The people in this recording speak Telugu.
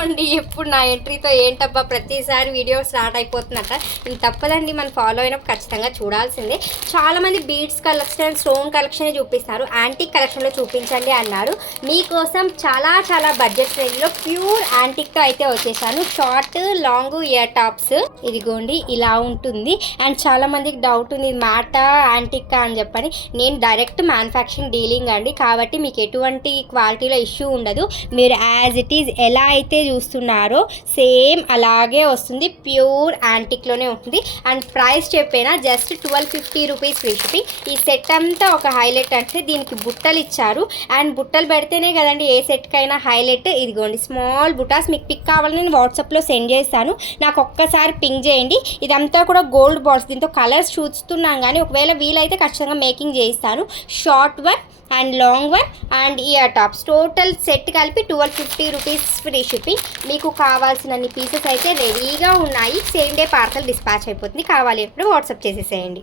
ఇదిగోండి ఎప్పుడు నా ఎంట్రీతో ఏంటబ్బా ప్రతిసారి వీడియో స్టార్ట్ అయిపోతుందట. తప్పదండి, మనం ఫాలో అయినప్పుడు ఖచ్చితంగా చూడాల్సిందే. చాలామంది బీడ్స్ కలెక్షన్, స్టోన్ కలెక్షన్ చూపిస్తున్నారు. యాంటిక్ కలెక్షన్లో చూపించండి అన్నారు. మీకోసం చాలా చాలా బడ్జెట్ రేంజ్లో ప్యూర్ యాంటిక్తో అయితే వచ్చేసాను. షార్ట్ లాంగ్ ఇయర్ టాప్స్ ఇదిగోండి ఇలా ఉంటుంది. అండ్ చాలా మందికి డౌట్ ఉంది మ్యాటా యాంటిక్కా అని చెప్పని. నేను డైరెక్ట్ మ్యానుఫ్యాక్చరింగ్ డీలింగ్ అండి, కాబట్టి మీకు ఎటువంటి క్వాలిటీలో ఇష్యూ ఉండదు. మీరు యాజ్ ఇట్ ఈజ్ ఎలా అయితే చూస్తున్నారో సేమ్ అలాగే వస్తుంది. ప్యూర్ యాంటిక్లోనే ఉంటుంది. అండ్ ప్రైస్ చెప్పేనా జస్ట్ 1250 రూపీస్ ఫ్రీ షిప్పింగ్. ఈ సెట్ అంతా ఒక హైలైట్ అంటే దీనికి బుట్టలు ఇచ్చారు. అండ్ బుట్టలు పెడితేనే కదండి ఏ సెట్కైనా హైలైట్. ఇదిగోండి స్మాల్ బుటాస్. మీకు పిక్ కావాలని నేను వాట్సాప్లో సెండ్ చేస్తాను, నాకు ఒక్కసారి పింక్ చేయండి. ఇదంతా కూడా గోల్డ్ బాల్స్, దీంతో కలర్స్ చూస్తున్నాను కానీ ఒకవేళ వీలైతే ఖచ్చితంగా మేకింగ్ చేయిస్తాను. Short one and long one and ear tops total set కలిపి 1250 రూపీస్ ఫ్రీ షిప్పింగ్. మీకు కావాల్సినన్ని పీసెస్ అయితే రెడీగా ఉన్నాయి. సేమ్ డే పార్సల్ డిస్పాచ్ అయిపోతుంది. కావాలి ఎప్పుడు వాట్సాప్ చేసేసేయండి.